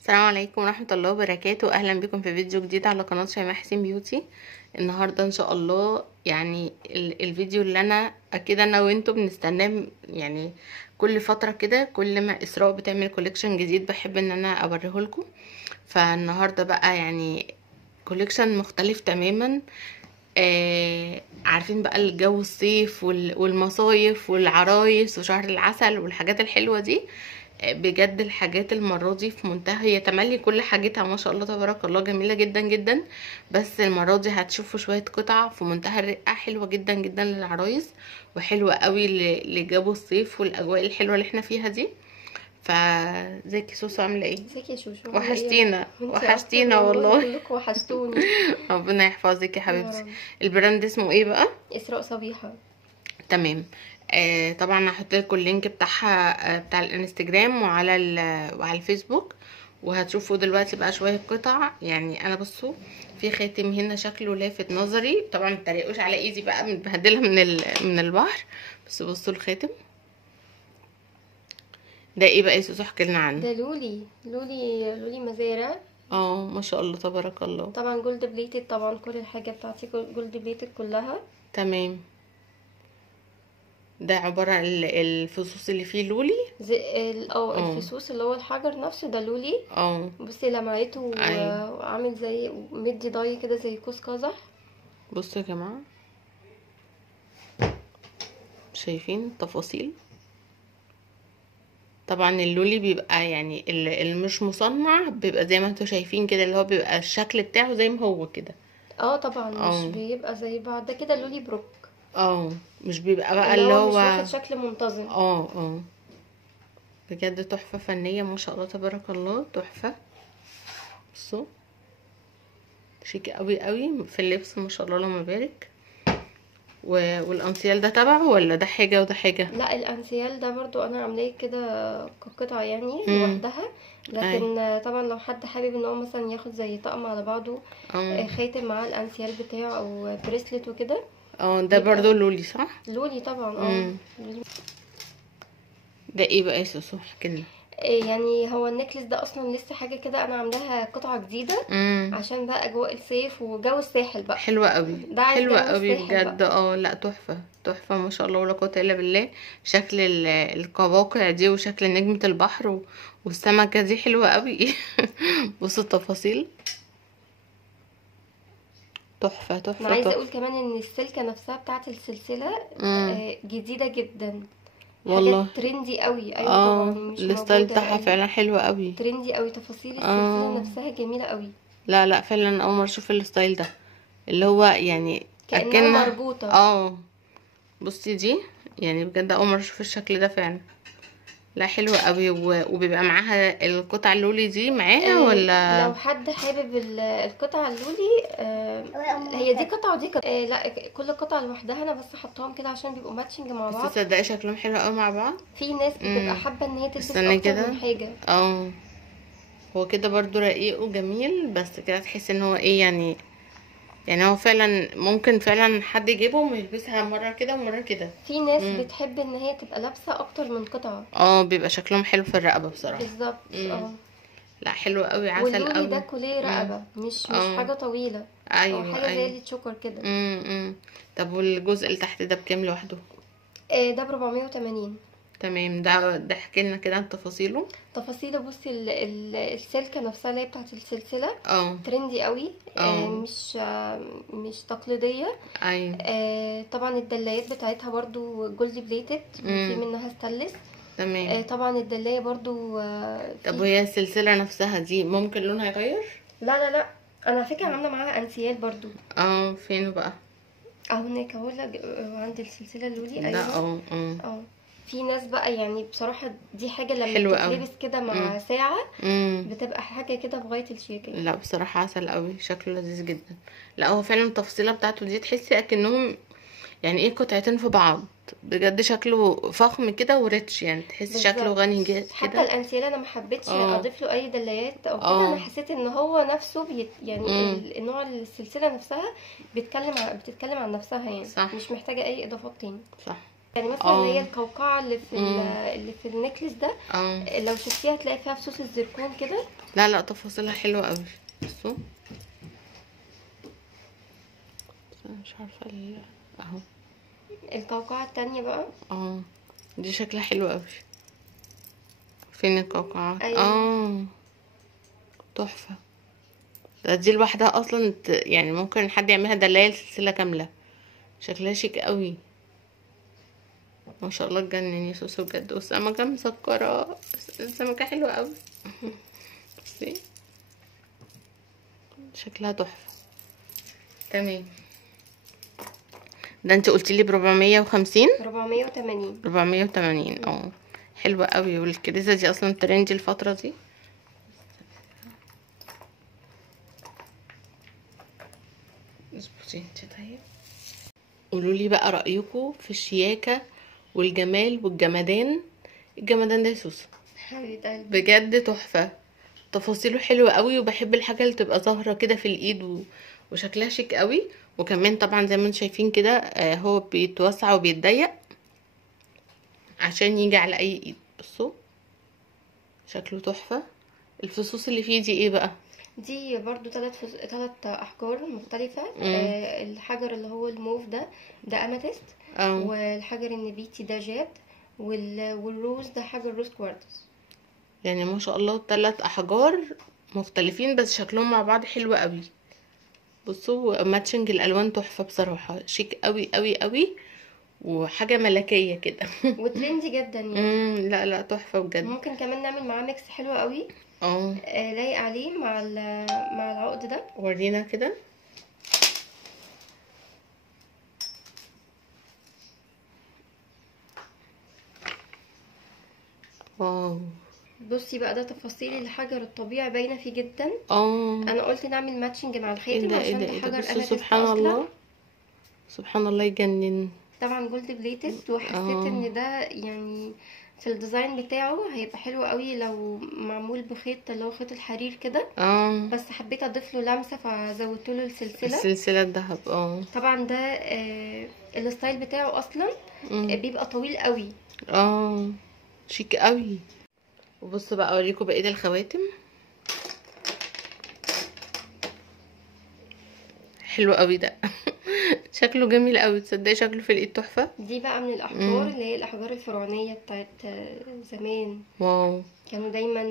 السلام عليكم ورحمة الله وبركاته. اهلا بكم في فيديو جديد على قناة شيماء حسين بيوتي. النهاردة ان شاء الله يعني الفيديو اللي انا اكيد انا وانتم بنستناه، يعني كل فترة كده كل ما اسراء بتعمل كوليكشن جديد بحب ان انا اوريه لكم. فالنهاردة بقى يعني كوليكشن مختلف تماما. عارفين بقى الجو الصيف والمصايف والعرايس وشهر العسل والحاجات الحلوة دي. بجد الحاجات المرة دي في منتهى، هي تملي كل حاجتها ما شاء الله تبارك الله جميلة جدا جدا، بس المرة دي هتشوفوا شوية قطع في منتهى الرقة حلوة جدا جدا للعرايس، وحلوة قوي لجو الصيف والاجواء الحلوة اللي احنا فيها دي. فازيك يا سوسو، عاملة ايه؟ ازيك يا شوشو؟ عامله ايه؟ وحشتينا وانتي اكتر وحشتينا والله، والله. كلكم وحشتوني. ربنا يحفظك يا يا حبيبتي. رب. البراند اسمه ايه بقى؟ اسراء صبيحه. تمام. طبعا هحط لكم اللينك بتاعها، بتاع الانستجرام وعلى الفيسبوك. وهتشوفوا دلوقتي بقى شويه قطع. يعني انا بصوا، في خاتم هنا شكله لافت نظري، طبعا متريقوش على ايدي بقى متبهدله من البحر. بس بصوا الخاتم ده ايه بقى يا سوسو؟ احكي لنا عنه. ده لولي مزارع. ما شاء الله تبارك الله. طبعا جولد بليتد، طبعا كل الحاجه بتاعتي جولد بليتد كلها. تمام. ده عباره عن الفصوص اللي فيه لولي. زي اه الفصوص اللي هو الحجر نفسه ده لولي. اه بصي لمعته ايوه. وعامل زي مدي ضي كده زي قوس قزح. بصوا يا جماعه، شايفين التفاصيل؟ طبعا اللولي بيبقى يعني اللي مش مصنع بيبقى زي ما انتوا شايفين كده، اللي هو بيبقى الشكل بتاعه زي ما هو كده. طبعا مش اه بيبقى زي بعض، ده كده لولي بروك اه مش بيبقى بقى اللي اللي هو مش هو واخد شكل منتظم. اه بجد تحفة فنية ما شاء الله تبارك الله، تحفة. بصوا شيك قوي قوي في اللبس ما شاء الله اللهم بارك. والانسيال ده تبعه ولا ده حاجة وده حاجة؟ لا، الانسيال ده برضو انا عاملاه كده كقطعة يعني امم لوحدها. اي لكن طبعا لو حد حابب ان هو مثلا ياخد زي طقم على بعضه، اه خاتم مع الانسيال بتاعه او بريسلت وكده. ده برضو بيبقى لولي صح؟ لولي طبعا. امم لولي. ده ايه بقى يا سوسو؟ احكي لنا. يعني هو النكلس ده اصلا لسه حاجة كده انا عاملاها قطعة جديدة عشان بقى اجواء الصيف وجو الساحل بقى. حلوة قوي، ده عايز حلوة جو قوي الساحل بقى. بجد. لا تحفة تحفة ما شاء الله ولا قوة الا بالله. شكل القواقع دي وشكل نجمة البحر والسمكة دي حلوة قوي. بصوا التفاصيل، تحفة انا تحفة عايزه تحفة. اقول كمان ان السلكه نفسها بتاعه السلسله امم جديده جدا. حاجات والله. ترندي قوي، ايوه طبعا مش الستايل موجوده بتاعها اي. فعلا حلو قوي. ترندي قوي، تفاصيل السلسله اه نفسها جميله قوي. لا لا فعلا اول مرة اشوف الستايل ده، اللي هو يعني كانها اكنه. مربوطه. اه بصي دي، يعني بجد اول مرة اشوف الشكل ده فعلا. لا حلوة قوي وبيبقى معاها القطع اللولي دي معاها ولا؟ لو حد حابب القطعه اللولي، هي دي قطعه ودي قطعه. لا، كل قطعه لوحدها، انا بس حطاهم كده عشان بيبقوا ماتشنج مع بس بعض. تصدقي شكلهم حلو قوي مع بعض. في ناس بتبقى حابه ان هي تلبس استني اكتر كده. من حاجه. اه هو كده برضو رقيق وجميل، بس كده تحس ان هو ايه يعني هو فعلا ممكن فعلا حد يجيبهم ويلبسها مرة كده ومرة كده. في ناس بتحب ان هي تبقى لابسه اكتر من قطعه. بيبقى شكلهم حلو في الرقبة بصراحة. بالظبط. لا حلو قوي، عسل واللولي ده قوي. كوليه رقبه، مش حاجه طويله. او ايوه حاجه زي ايوه. التشوكر كده. طب والجزء اللي تحت ده بكام لوحده؟ ده ب480. تمام. ده احكي لنا كده عن تفاصيله. تفاصيله بصي، السلكه نفسها اللي هي بتاعت السلسله اه ترندي قوي. اه مش تقليديه. ايوه. طبعا الدلايات بتاعتها برضو جولد بليتد، في منها ستانلس. تمام. طبعا الدلايه برضو طب وهي السلسلة نفسها دي ممكن لونها يغير؟ لا لا لا، انا على فكره عامله معاها انسيال برضو. فين بقى؟ اهو هناك اهو عند السلسله اللولي. ده ايوه. اه في ناس بقى يعني بصراحه دي حاجه لما حلوة قوي. بتتلبس كده مع ساعه امم بتبقى حاجه كده في غايه الشياكه. لا بصراحة عسل قوي، شكله لذيذ جدا. لا هو فعلا التفصيلة بتاعته دي تحسي اكنهم يعني ايه قطعتين في بعض. بجد شكله فخم كده وريتش، يعني تحسي شكله بالظبط. غني حتى كده. الانسيال انا ما حبيتش اه اضيف له اي دلايات او كده، انا اه حسيت ان هو نفسه يعني النوع السلسله نفسها بتتكلم عن نفسها، يعني صح مش محتاجه اي اضافات تاني. صح. يعني مثلا اللي هي القوقعه اللي في مم. اللي في النكلس ده، اه لو شفتيها هتلاقي فيها فصوص الزركون كده. لا لا، تفاصيلها حلوه قوي. بصوا، بس انا مش عارفه اهو. القوقعة التانية بقى. دي شكلها حلو قوي. فين القوقعات؟ ايوه. تحفه. دي لوحدها اصلا يعني ممكن حد يعملها دلاية سلسله كامله. شكلها شيك قوي ما شاء الله، تجنن يا سوسو بجد. والسمكه مسكره، السمكه حلوه قوي. بصي شكلها تحفه. تمام. ده انت قلتي لي ب450. 480. 480. حلوه قوي. والكريزه دي اصلا ترندي الفتره دي. اظبطي انت. طيب قولوا لي بقى رايكم في الشياكه والجمال والجمدان. الجمدان ده يا سوسو حبيبه قلبي بجد تحفه. تفاصيله حلوه قوي، وبحب الحاجه اللي تبقى ظاهره كده في الايد وشكلها شيك قوي. وكمان طبعا زي ما انتم شايفين كده هو بيتوسع وبيتضيق عشان يجي على اي ايد. بصوا شكله تحفه. الفصوص اللي فيه دي ايه بقى؟ دي برضو تلات احجار مختلفة. الحجر اللي هو الموف ده اماتيست. والحجر النبيتي ده جاد. والروز ده حجر روز كوارتز. يعني ما شاء الله 3 احجار مختلفين بس شكلهم مع بعض حلو قوي. بصوا ماتشنج الالوان تحفه بصراحه، شيك قوي قوي قوي، وحاجه ملكيه كده. وترندي جدا يعني. لا لا، تحفه بجد. ممكن كمان نعمل معاه ميكس حلو قوي. لايق عليه مع العقد ده. ورينا كده. واو. بصي بقى، ده تفاصيل الحجر الطبيعي باينه فيه جدا. انا قلت نعمل ماتشنج مع الخاتم عشان ده حجر اماتيست سبحان اصلا. الله، سبحان الله يجنن. طبعا جولد بليتد. وحسيت ان ده يعني في الديزاين بتاعه هيبقى حلو قوي لو معمول بخيط اللي هو خيط الحرير كده. بس حبيت اضيف له لمسه فزودت له السلسله الذهب. طبعا ده الستايل بتاعه اصلا بيبقى طويل قوي. شيك قوي. وبصوا بقى اوريكم بقيه الخواتم. حلو قوي ده. شكله جميل قوي، تصدقي شكله في الايد تحفه. دي بقى من الاحجار اللي هي الاحجار الفرعونيه بتاعت زمان. واو. كانوا دايما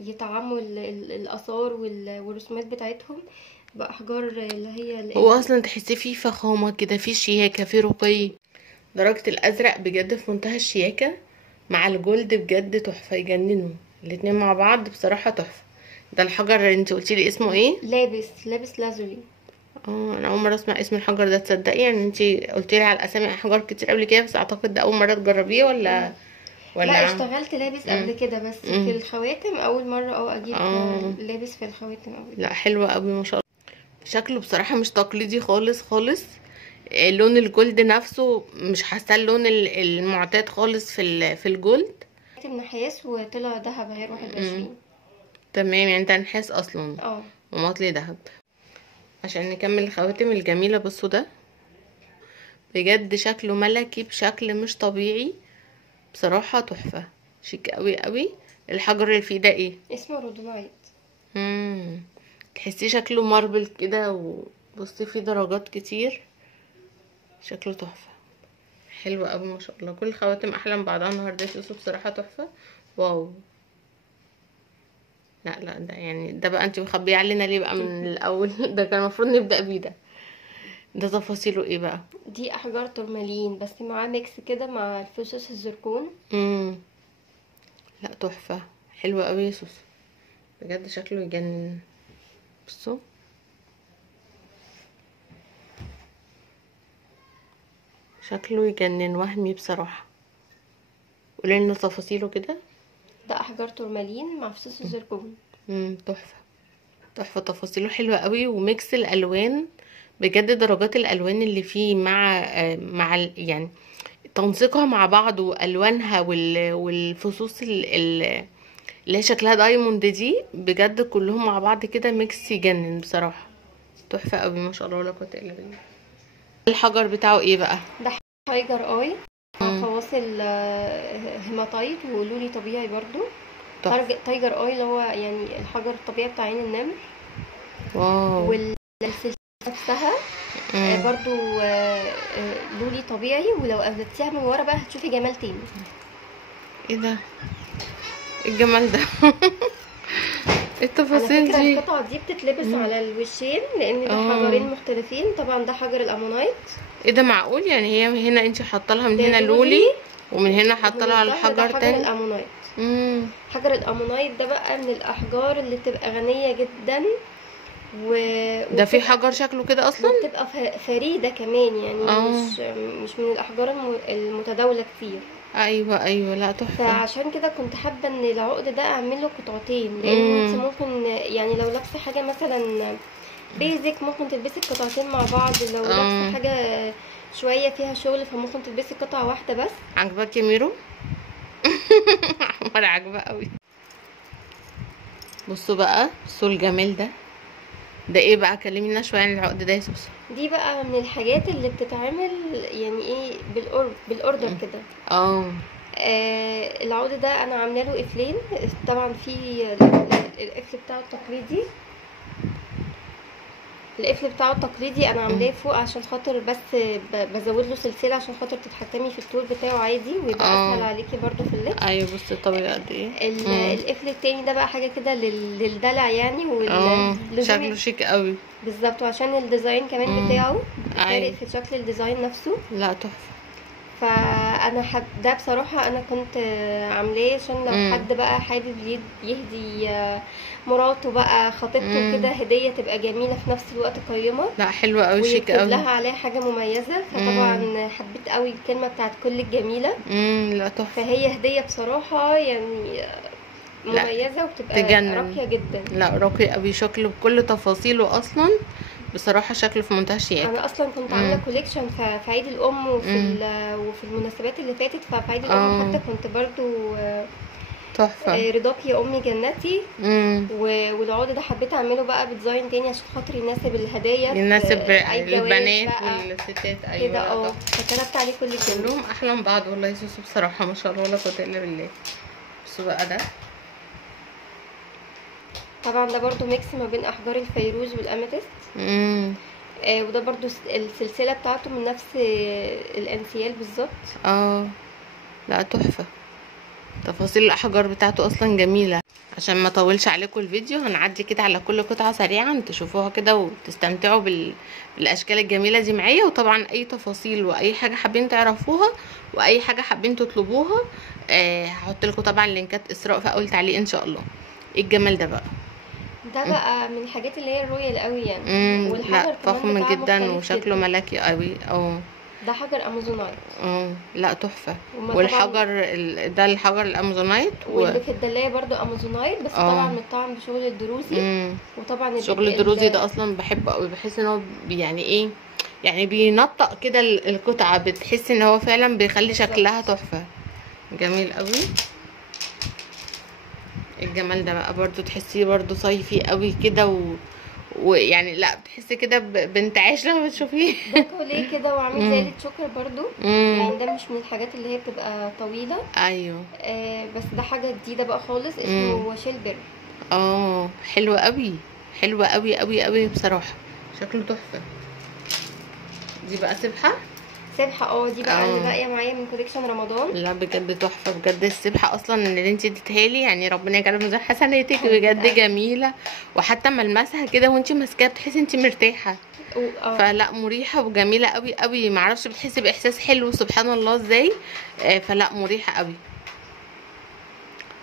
يطعموا الاثار والرسومات بتاعتهم باحجار اللي هي هو اصلا تحسي فيه فخامه كده، فيه شياكه، فيه رقي. درجه الازرق بجد في منتهى الشياكه مع الجولد بجد تحفه، يجننوا الاتنين مع بعض بصراحه تحفه. ده الحجر اللي انت قلتي لي اسمه ايه؟ لابس لازولي. انا اول مره اسمع اسم الحجر ده، تصدقي؟ يعني انت قلتي لي على اسامي احجار كتير قبل كده، بس اعتقد ده اول مره تجربيه ولا لا، اشتغلت لابس قبل كده، بس في الخواتم اول مره اجيب لابس في الخواتم قوي. لا حلوه قوي ما شاء الله. شكله بصراحه مش تقليدي خالص خالص. لون الجولد نفسه مش حاسه اللون المعتاد خالص في الجولد. خاتم نحاس وطلع دهب غير 21. تمام، يعني ده نحاس اصلا ومطلي دهب. عشان نكمل الخواتم الجميله. بصوا ده بجد شكله ملكي بشكل مش طبيعي بصراحه، تحفه شيك قوي قوي. الحجر اللي فيه ده ايه؟ اسمه رودونايت. تحسيه شكله ماربل كده، وبصي فيه درجات كتير. شكله تحفه، حلو قوي ما شاء الله. كل الخواتم احلى من بعضها النهارده يا سوسو بصراحه تحفه. واو. لا لا، ده يعني ده بقى انت مخبيه علينا ليه بقى من الاول؟ ده كان المفروض نبدا بيه ده تفاصيله ايه بقى؟ دي احجار تورمالين بس معاه ميكس كده مع الفصوص الزركون. لا تحفه، حلوه قوي يا سوسو بجد، شكله يجنن. بصوا شكله يجنن، وهمي بصراحه. قولي لنا تفاصيله كده. ده احجار تورمالين مع فصوص الزركون. تحفه تحفه، تفاصيله حلوه قوي، وميكس الالوان بجد. درجات الالوان اللي فيه مع يعني تنسيقها مع بعض، والوانها والفصوص اللي هي شكلها دايموند دي بجد كلهم مع بعض كده ميكس يجنن بصراحه. تحفه قوي ما شاء الله، ولا قوه الا بالله. الحجر بتاعه ايه بقى؟ ده حجر فواصل هيماتايت ولولي طبيعي برضو. تايجر اويل، هو يعني الحجر الطبيعي بتاع عين النمر. واو. والسلسله نفسها برضو لولي طبيعي، ولو قلبتيها من ورا بقى هتشوفي جمال تاني. ايه ده، ايه الجمال ده؟ ايه التفاصيل على فكرة دي؟ القطعة دي بتتلبس على الوشين، لان ده حجرين مختلفين. طبعا ده حجر الامونايت. ايه ده، معقول؟ يعني هي هنا انت حاطه لها من هنا لولي ومن هنا حاطه لها على الحجر حجر تاني؟ الامونايت. حجر الامونايت ده بقى من الاحجار اللي بتبقى غنية جدا، ده في حجر شكله كده اصلا، وبتبقى فريدة كمان، يعني مش من الاحجار المتداولة كتير. ايوه لا تحفه. فعشان كده كنت حابه ان العقد ده اعمل له قطعتين، لان انت ممكن يعني لو لابسه حاجه مثلا بيزك ممكن تلبسي القطعتين مع بعض، لو لابسه حاجه شويه فيها شغل فممكن تلبسي قطعه واحده بس. عجبك يا ميرو؟ عمر عجبها قوي. بصوا بقى، بصوا الجمال ده ايه بقى؟ كلمينا شويه عن العقد ده يا سوسو. دي بقى من الحاجات اللي بتتعمل يعني ايه بالاوردر كده. العقد ده انا عامله له قفلين. طبعا في القفل بتاعه التقليدي، القفل بتاعه التقليدي انا عاملاه فوق عشان خاطر بس بزود له سلسله عشان خاطر تتحكمي في الطول بتاعه عادي، ويبقى اسهل عليكي برضو في اللبس. ايوه بصي الطبيعه قد ايه. القفل التاني ده بقى حاجه كده للدلع يعني، شكله شيك قوي. بالظبط، وعشان الديزاين كمان بتاعه بيفرق في شكل الديزاين نفسه. لا تحفه. فانا ده بصراحه انا كنت عاملاه عشان لو حد بقى حابب يهدي مراته بقى، خطيبته كده، هديه تبقى جميله في نفس الوقت قيمه. لا حلوه قوي، شيك قوي، لها عليها حاجه مميزه. فطبعا حبيت قوي الكلمه بتاعت كل الجميله. لا تحفه. فهي هديه بصراحه يعني مميزه وبتبقى راقيه جدا. لا راقي قوي، شكله بكل تفاصيله اصلا بصراحه، شكله في منتهى الشياكه. انا اصلا كنت عامله كوليكشن في عيد الام وفي المناسبات اللي فاتت. ففي عيد الام حتى كنت برضو تحفه رضاكي يا امي جنتي. والعقد ده حبيت اعمله بقى بديزاين تاني عشان خاطر يناسب الهدايا، يناسب البنات والستات. ايوه كده فكتبت عليه كلهم احلى من بعض والله يا سوسو بصراحه، ما شاء الله ولا قوه الا بالله. بصوا بقى ده طبعا ده برضو ميكس ما بين احجار الفيروز والاميتست. وده برضو السلسله بتاعته من نفس الانسيال بالظبط. لا تحفه، تفاصيل الاحجار بتاعته اصلا جميله. عشان ما اطولش عليكم الفيديو هنعدي كده على كل قطعه سريعا تشوفوها كده وتستمتعوا بالاشكال الجميله دي معايا. وطبعا اي تفاصيل واي حاجه حابين تعرفوها واي حاجه حابين تطلبوها هحط لكم طبعا لينكات اسراء في اول تعليق ان شاء الله. ايه الجمال ده بقى؟ ده بقى من الحاجات اللي هي الرويال قوي يعني. لا فخم جدا وشكله ملكي قوي. ده حجر امازونايت. لا تحفه. والحجر ده الحجر الامازونايت واللي في الدلايه برضو امازونايت، بس طبعا متطعم بشغل الدروزي. وطبعا شغل الدروزي ده اصلا بحبه قوي، بحس ان هو يعني ايه، يعني بينطق كده القطعه، بتحس ان هو فعلا بيخلي شكلها تحفه، جميل قوي. الجمال ده بقى برضو تحسيه برضو صيفي قوي كده ويعني لا بتحسي كده بانتعاش لما بتشوفيه. ده كوليه كده وعامل زي الشوكر برضو. يعني ده مش من الحاجات اللي هي بتبقى طويله. ايوه. بس ده حاجه جديده بقى خالص، اسمه شيلبر. حلوه قوي، حلوه قوي قوي قوي بصراحه، شكله تحفه. دي بقى سبحه. دي بقى اللي باقيه معايا من كوليكشن رمضان. لا بجد تحفه بجد. السبحه اصلا اللي انت اديتها لي يعني ربنا يجعلها ميزان حسناتك، بجد جميله. وحتى ملمسها كده وانت ماسكاها بتحسي انت مرتاحه. فلا مريحه وجميله قوي قوي، معرفش بتحسي باحساس حلو سبحان الله ازاي. فلا مريحه قوي،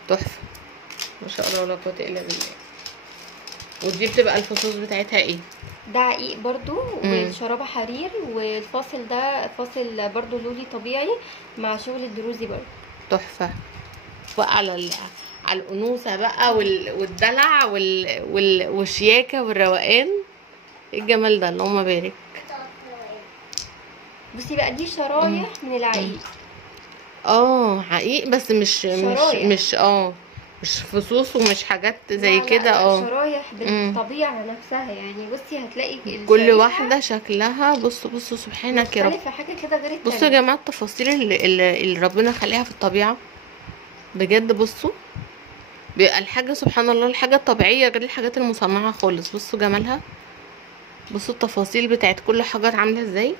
تحفه ما شاء الله ولا قوه الا بالله. ودي بتبقى الفصوص بتاعتها ايه؟ ده عقيق برضو والشرابة حرير، والفاصل ده فاصل برضو لولي طبيعي مع شغل الدروزي برضو. تحفة بقى على الأنوثة بقى والدلع والشياكة والروقان. ايه الجمال ده، اللهم بارك. بصي بقى دي شرايح من العقيق. عقيق بس مش مش فصوص ومش حاجات زي كده. شرايح بالطبيعه نفسها يعني. بصي هتلاقي كل واحده شكلها. بصوا سبحانك يا رب، في حاجه كده غير التانية. بصوا يا جماعه التفاصيل اللي ربنا خليها في الطبيعه بجد. بصوا بيبقى الحاجه سبحان الله، الحاجه الطبيعيه غير الحاجات المصنعه خالص. بصوا جمالها، بصوا التفاصيل بتاعت كل حجر عامله ازاي.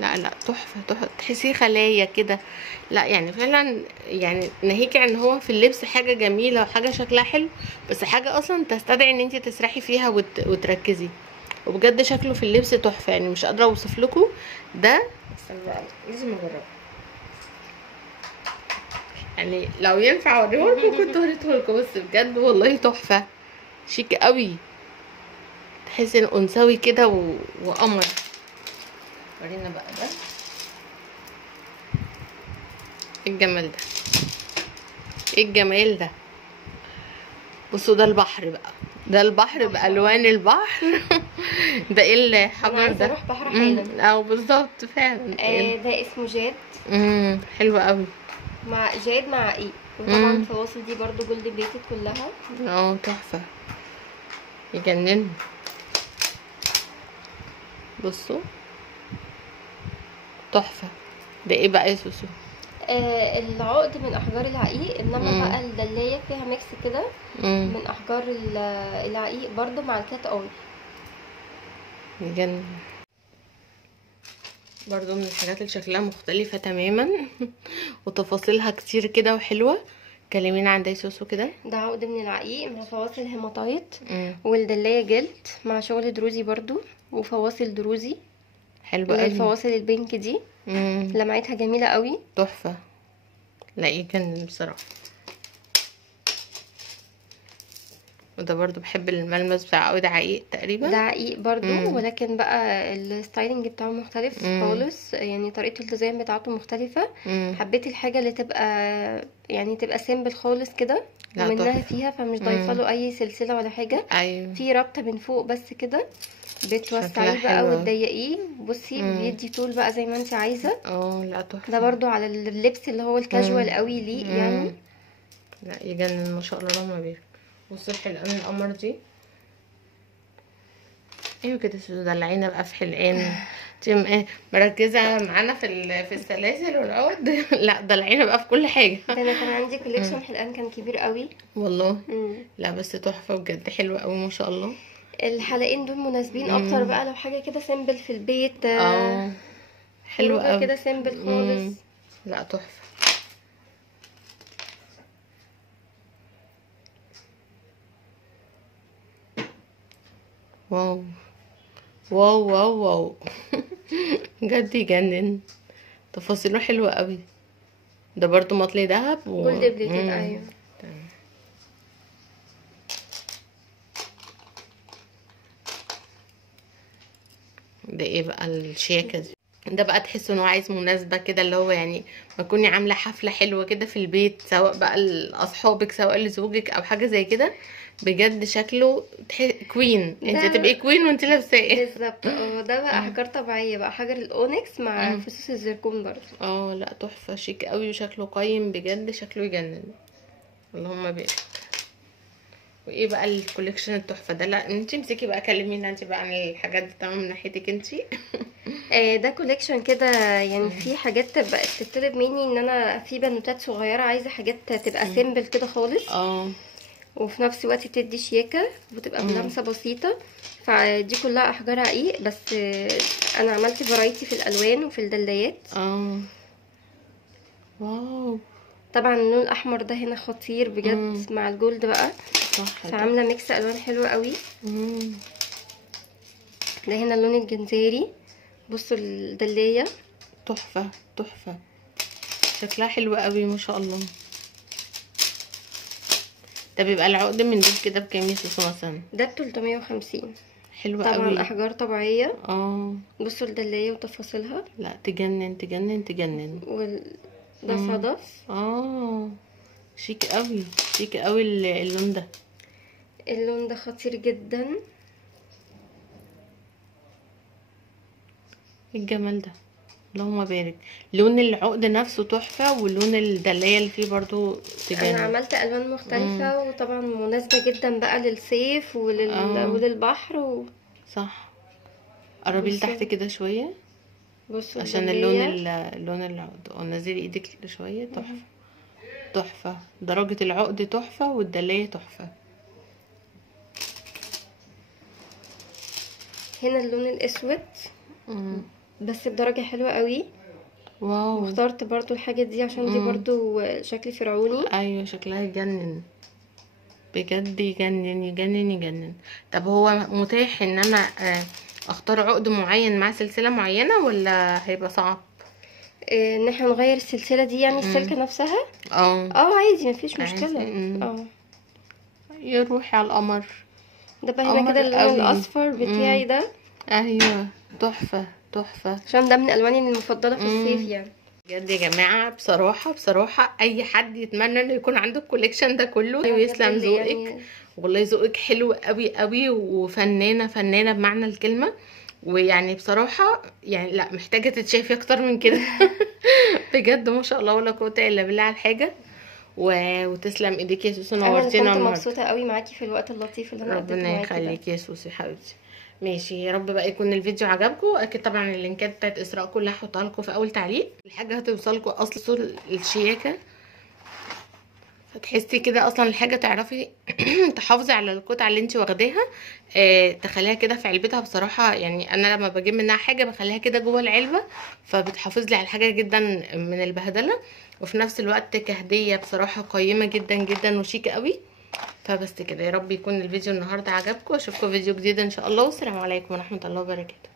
لا لا تحفه تحفه، تحسيه خلايا كده. لا يعني فعلا، يعني ناهيك عن هو في اللبس حاجه جميله وحاجه شكلها حلو، بس حاجه اصلا تستدعي ان انت تسرحي فيها وتركزي. وبجد شكله في اللبس تحفه، يعني مش قادره اوصف لكم ده. استنى بقى، لازم اجربه. يعني لو ينفع اوريهولكم كنت وريتهولكم، بس بجد والله تحفه، شيك قوي، تحس ان انثوي كده وقمر. ورينا بقى ده، ايه الجمال ده، ايه الجمال ده. بصوا ده البحر بقى، ده البحر بالوان البحر. ده ايه انا الحجر عايزه ده؟ اروح بحر حالا. او بالظبط فعلا. ده اسمه جاد. حلو قوي. مع جاد مع عقيق، وطبعا الفواصل دي برضو جولد بليتد كلها. تحفه، يجنن. بصوا تحفه. ده ايه بقى يا سوسو؟ العقد من احجار العقيق، انما بقى الدلايه فيها ميكس كده من احجار العقيق برضو مع الكات اون. يجنن برضو، من الحاجات اللي شكلها مختلفة تماما. وتفاصيلها كتير كده وحلوة. كلمينا عن ده يا سوسو كده. ده عقد من العقيق مع فواصل هيماتايت، والدلايه جلد مع شغل دروزي برضو، وفواصل دروزي حلوة اللي قوي. الفواصل البينك دي لمعتها جميله قوي، تحفة. لا يجنن بصراحة. وده برضو بحب الملمس بتاع قوي، ده عقيق تقريبا. ده عقيق برضو، ولكن بقى الستايلنج بتاعه مختلف خالص، يعني طريقة الديزاين بتاعته مختلفة. حبيت الحاجة اللي تبقى يعني تبقى سيمبل خالص كده، ومنها فيها، فمش ضايفه له اي سلسلة ولا حاجة. ايوه، في رابطة من فوق بس كده، بتوسعيه بقى وتضيقيه. بصي بيدي طول بقى زي ما انت عايزة. لا تحفة. ده برضو على اللبس اللي هو الكاجوال قوي ليه يعني. لا يجنن ما شاء الله، اللهم بارك. بصوا الحلقان القمر دي. ايوه كده دلعينا بقى في حلقان. تيم ايه مركزه معانا في السلاسل والعقد. لا دلعينا بقى في كل حاجه. ده انا كان عندي كوليكشن حلقان كان كبير قوي والله. لا بس تحفه بجد، حلوه قوي ما شاء الله. الحلقين دول مناسبين اكتر بقى لو حاجه كده سيمبل في البيت. حلوه قوي كده سيمبل خالص. لا تحفه. واو واو واو واو. بجد يجنن، تفاصيله حلوه قوي. ده برضو مطلي دهب جولد بليتد. ايوه تمام. ده ايه بقى الشياكه دي؟ ده بقى تحس ان هو عايز مناسبه كده، اللي هو يعني ما تكوني عامله حفله حلوه كده في البيت، سواء بقى لاصحابك سواء لزوجك او حاجه زي كده. بجد شكله كوين، انت تبقي كوين وانت لابساه. بالظبط. ده بقى احجار طبيعيه بقى، حجر الاونكس مع فصوص الزركون برضه. لا تحفه، شيك قوي وشكله قيم بجد، شكله يجنن. اللهم بارك. وايه بقى الكوليكشن التحفه ده؟ لا انت امسكي بقى، كلمينا انت بقى عن الحاجات دي تمام من ناحيتك انت. ده كوليكشن كده، يعني في حاجات بقت تطلب مني ان انا في بنوتات صغيره عايزه حاجات تبقى سيمبل كده خالص، وفي نفس الوقت تدي شياكه وتبقى بلمسه بسيطه. فدي كلها احجار عقيق، بس انا عملت فرايتي في الالوان وفي الدلايات. واو. طبعا اللون الاحمر ده هنا خطير بجد مع الجولد بقى، فعامله ميكس الوان حلوه قوي. ده هنا اللون الجنزيري، بصوا الدليه تحفه تحفه، شكلها حلو قوي ما شاء الله. ده بيبقى العقد من دول كده بكام يا سوسو مثلا؟ ده ب 350. حلوه طبعا قوي. احجار طبيعيه. بصوا الدلايه وتفاصيلها. لا تجنن تجنن تجنن. ده صدف. شيك قوي، شيك قوي اللون ده. اللون ده خطير جدا. ايه الجمال ده، اللهم بارك. لون العقد نفسه تحفه، ولون الدلايه اللي فيه برضو تجنن. انا عملت الوان مختلفه، وطبعا مناسبه جدا بقى للصيف وللبحر صح. قربي لتحت كده شويه. بصوا عشان اللون العقد. نزلي ايدك كده شويه. تحفه تحفة، درجة العقد تحفة والدلاية تحفة. هنا اللون الاسود بس بدرجة حلوة قوي. واو، واخترت برضو الحاجة دي عشان دي برضو شكل فرعوني. ايوه شكلها يجنن بجد، يجنن يجنن يجنن. طب هو متاح ان انا اختار عقد معين مع سلسلة معينة ولا هيبقى صعب؟ ان احنا نغير السلسلة دي يعني السلكة نفسها. عادي مفيش مشكلة. يروح على القمر. ده بقى هنا كده اللون الاصفر بتاعي ده. ايوه تحفة تحفة، عشان ده من الواني المفضلة في الصيف يعني. بجد يا جماعة بصراحة اي حد يتمنى انه يكون عنده الكوليكشن ده كله. ويسلم ذوقك يعني. والله ذوقك حلو قوي قوي، وفنانة بمعنى الكلمة. ويعني بصراحة يعني لا محتاجة تتشافي اكتر من كده. بجد ما شاء الله ولا قوة الا بالله على الحاجة. وتسلم ايديك يا سوسو، نورتينا. انا كنت مبسوطة قوي معاكي في الوقت اللطيف اللي انا قضيته معاكي. ربنا يخليكي يا سوسي حبيبتي. ماشي، يا رب بقى يكون الفيديو عجبكم. اكيد طبعا اللينكات بتاعت اسراء كلها هحطها لكم في اول تعليق. الحاجه هتوصلكم اصل الشياكه، فتحسي كده اصلا الحاجه تعرفي تحافظي على القطعه اللي انت واخداها. تخليها كده في علبتها. بصراحه يعني انا لما بجيب منها حاجه بخليها كده جوه العلبه، فبتحافظ لي على الحاجه جدا من البهدله، وفي نفس الوقت كهديه بصراحه قيمه جدا جدا وشيكه قوي. فبس كده، يا رب يكون الفيديو النهارده عجبكم. اشوفكم فيديو جديد ان شاء الله، والسلام عليكم ورحمه الله وبركاته.